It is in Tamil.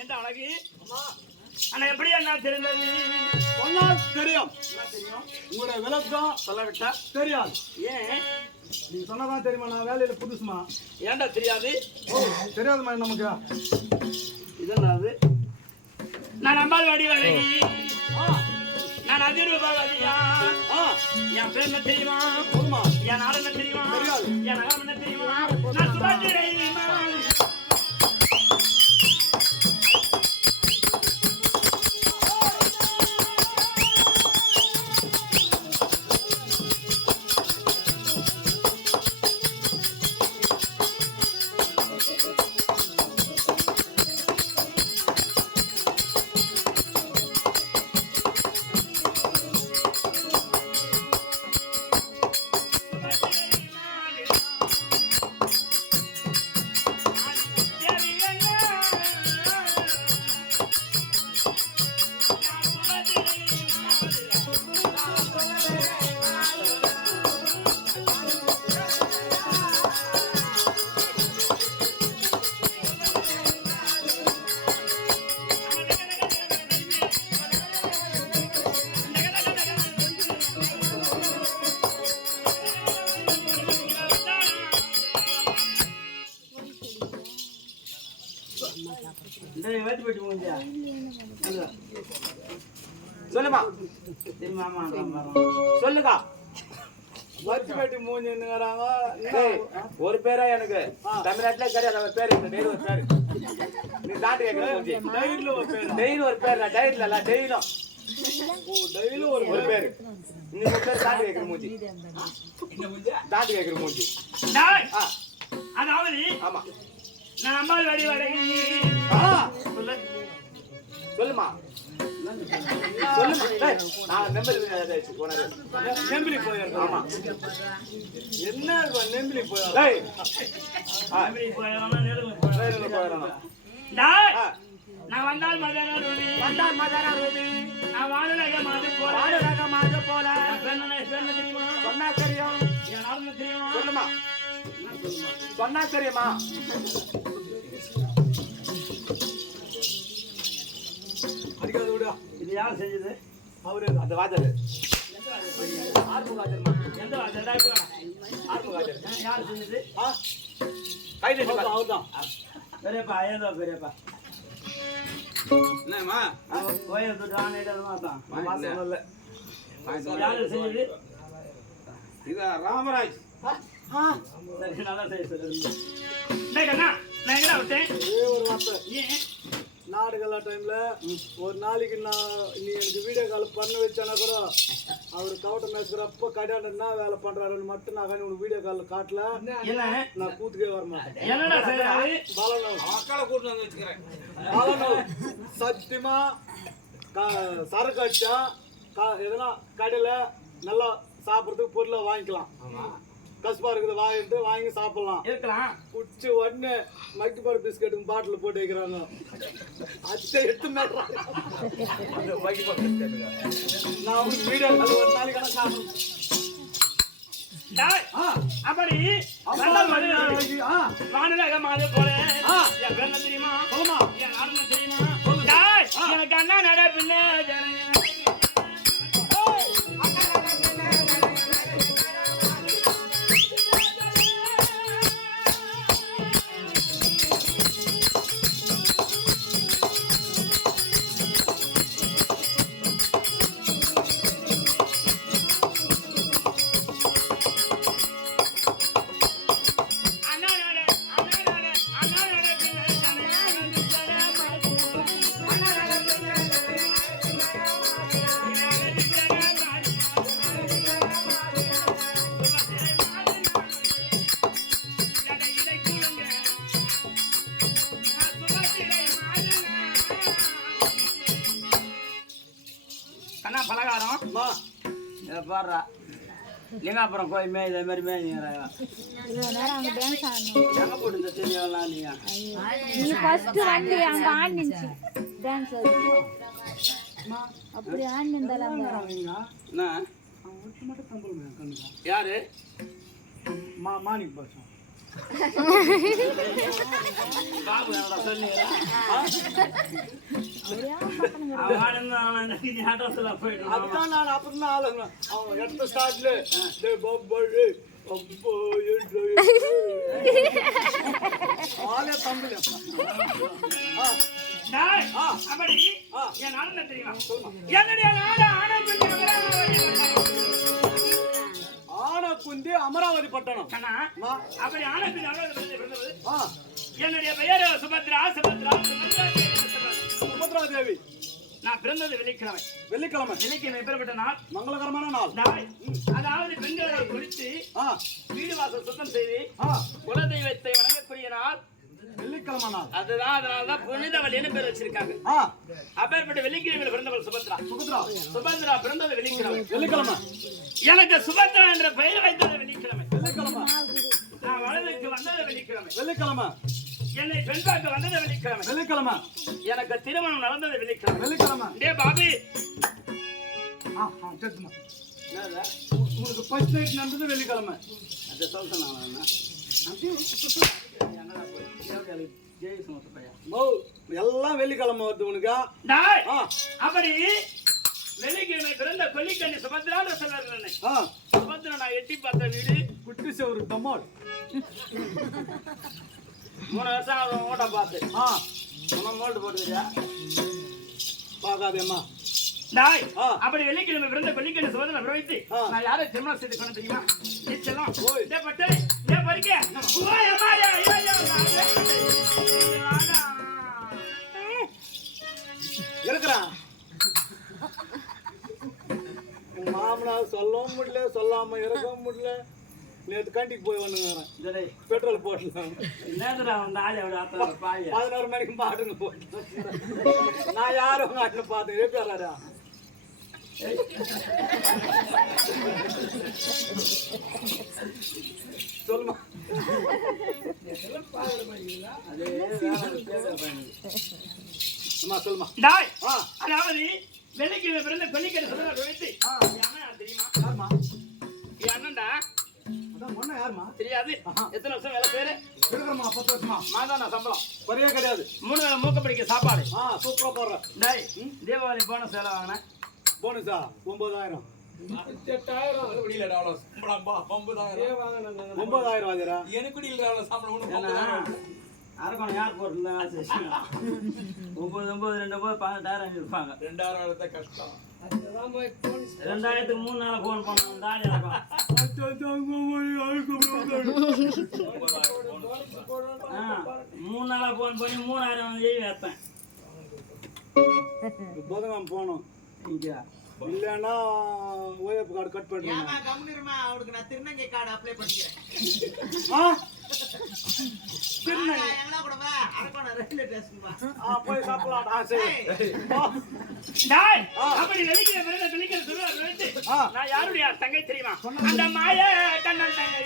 எந்த அழகு ஆனா எப்படி என்ன தெரிந்தது சொன்னா தெரியும் உங்களோட விளக்கம் சொல்ல விட்டா தெரியாது ஏன் நீங்க சொன்னதான் தெரியுமா நான் வேலையில புதுசுமா ஏன்டா தெரியாது தெரியாதுமா நமக்கு இதென்னாது நான் அம்பாள் வாடி வழங்கி நான் அதிர்வுபாவதியா என் பேர் என்ன தெரியுமா என் நாடு என்ன தெரியுமா என் நகரம் என்ன தெரியுமா நான் சுபாத்திரை சொல்லுமா சொல்லுங்க வச்சுப்பேட்டி மூஞ்சிங்கிறாங்க ஒரு பேரா எனக்கு தமிழ்நாட்டுல கிடையாது அவர் பேரு டெய்லி ஒரு பேரு நீ தாண்டி கேட்கணும் டெய்லியில் ஒரு பேர் டெய்லி ஒரு பேர் நான் டெய்லியில் இல்ல டெய்லியும் டெய்லியும் ஒரு பேரு இன்னும் ஒரு பேர் தாண்டி கேட்கிற மூஞ்சி தாண்டி கேட்கிற மூஞ்சி அதாவது ஆமா நான் அம்பாள் வாடி வழங்கி சொல்லுமா சொல்லுமா நான் நெம்பலி போயிருக்கேன் ஆமா என்ன நெம்பிலி போயிடணும் நான் வந்தால் மதானா ரூபி நான் வானுலக மாது போல தெரியுமா சொன்னா தெரியும் என் நாடு தெரியுமா சொல்லுமா சொன்னா தெரியுமா அடிக்காத விடா இது யார் செஞ்சது அவரு அந்த வாஜர் ஆர்மு வாஜர்மா எந்த வாஜர் ஆர்மு வாஜர் யார் செஞ்சது கை அவர்தான் பெரியப்பா ஏதோ பெரியப்பா என்னம்மா கோயில் தொட்டு ஆணையிட்டு தான் சொல்லல யாரு செஞ்சது இது ராமராஜ் சரி நல்லா செய்ய சொல்லுங்க நான் எங்கடா விட்டேன் ஒரு வார்த்தை ஏன் நாடுகள டைம்ல ஒரு நாளைக்கு நான் நீ எனக்கு வீடியோ கால் பண்ண வச்சானா கூட அவர் கவட்ட மேய்க்கிறப்ப கடையாண்ட என்ன வேலை பண்றாருன்னு மட்டும் நான் உனக்கு வீடியோ கால் காட்டல நான் கூத்துக்கே வர மாட்டேன் சத்தியமா சரக்கு அடிச்சா எதனா கடையில நல்லா சாப்பிட்றதுக்கு பொருளை வாங்கிக்கலாம் கஸ்பா இருக்குது வாங்கி சாப்பிடலாம் இருக்கலாம் குடிச்சு உடனே மைக்குபாடு பிஸ்கெட்டுக்கு பாட்டில் போட்டு வைக்கிறாங்க அத்தை எடுத்து நான் வீடியோ ஒரு நாளைக்கான சாப்பிடணும் அப்படி வானுலக மாது போல என் பேர் தெரியுமா என் நாடு தெரியுமா எனக்கு அண்ணா நட பின்ன கண்ணா பலகாரம் பாடுறா லிங்காப்புறம் கோயில் மே இதே மாதிரி மேய்ங்கிறாங்க எங்க போட்டு தெரியலாம் நீ ஃபர்ஸ்ட் வந்து அங்க ஆடிச்சு டான்ஸ் அப்படி ஆடிந்தாலாம் யாரு மாணிக் பாஷம் பாபு என்னடா சொன்னீங்க அவன் நீ அட்ரஸ்ல போயிட்டு அதுதான் நான் அப்புறம் தான் ஆளுங்க அவன் எடுத்த ஸ்டார்ட்ல டேய் பாபு அப்போ ஆளே தம்பில டேய் அப்படி என் நாடு என்ன தெரியுமா என்னுடைய நாடு ஆனக்குந்தி அமராவதி பட்டணம் கண்ணா அப்படி ஆனக்குந்தி அமராவதி பிறந்தது என்னுடைய பெயர் சுபத்ரா சுபத்ரா சுபத்ரா தேவி நான் பிறந்தது வெள்ளிக்கிழமை வெள்ளிக்கிழமை பெறப்பட்ட நாள் மங்களகரமான நாள் அதாவது பெண்களை குளித்து வீடு வாசல் சுத்தம் செய்து குலதெய்வத்தை வணங்கக்கூடிய நாள் வெள்ளிக்கிழமை நாள். அதுதான் அதனாலதான் புனிதவள்ளின்னு பேர் வச்சிருக்காங்க. அப்பேற்பட்ட வெள்ளிக்கிழமையில பிறந்தவள் சுபத்ரா. சுபத்ரா பிறந்தது வெள்ளிக்கிழமை. எனக்கு சுபத்ரா என்ற பெயர் வைத்தது வெள்ளிக்கிழமை. நான் வலதுக்கு வந்தது வெள்ளிக்கிழமை. என்னை பெண் பார்க்க வந்தது வெள்ளிக்கிழமை. எனக்கு திருமணம் நடந்தது வெள்ளிக்கிழமை. டே பாபி உங்களுக்கு ஃபர்ஸ்ட் நைட் நடந்தது வெள்ளிக்கிழமை. அதை சொல்றேன் எல்லாம் வெள்ளிக்கிழமை வருது உனக்கு. அப்படி வெள்ளிக்கிழமை பிறந்த கொல்லிக்கண்ணி சுபத்ரான்னு சொல்ல சுபத்ரா நான் எட்டி பார்த்த வீடு குட்டி செவரு டமால் 3 வருஷம் அவன் ஓட்ட பார்த்து மோல்டு போட்டுக்கிறியா பார்க்காதேம்மா. அப்படி வெள்ளிக்கிழமை பிறந்த கொல்லிக்கண்ணி சுபத்ரா பிரவைத்து நான் யாரை திருமணம் செய்து கொண்டு தெரியுமா? இருக்கிறான் மாமனார் சொல்லவும் முடியல, சொல்லாம இருக்கவும் முடியல. நேற்று கண்டிக்கு போய் வந்துங்க பெட்ரோல் போட்டலாம். 11 மணிக்கு பாட்டுங்க போட்டு நான் யாரும் உங்க ஆட்டின பார்த்து எப்பயாரா சொல்லுமா சொல்லுமா. அதாவது வெள்ளிக்கிழமை பிறந்த கொல்லிக்கண்ணி சுபத்ரா பிரவைத்து தெரியுமா? என் அண்ணன்டா யாருமா தெரியாது. எத்தனை வருஷம் வேலை பேரு? 10 வருஷமா. மாதான சம்பளம் குறையே கிடையாது. 3 வேளை மூக்க பிடிக்க சாப்பாடு. சூப்பரா போடுறேன். தீபாவளி போனஸ் வேலை வாங்கினேன். போனஸா 9000 அரக்கணும் யார் போட்டு 9 இருப்பாங்க. 2000க்கு 3 நாள் போன் பண்ணணும். தாலி இறக்கம் 3 நாளா போன் பண்ணி 3000 எய் வைப்பேன். போதும் போனோம் இல்லன்னா ஓஎஃப் கார்டு கட் பண்ணிடுறேன். அவனுக்கு நான் திருநங்கை கார்டு அப்ளை பண்ணிக்கிறேன். போய் சாப்பிடலாம். அப்படி வெள்ளிக்கிழமை நான் யாருடைய தங்கை தெரியுமா? அந்த மாய கண்ணன் தங்கை.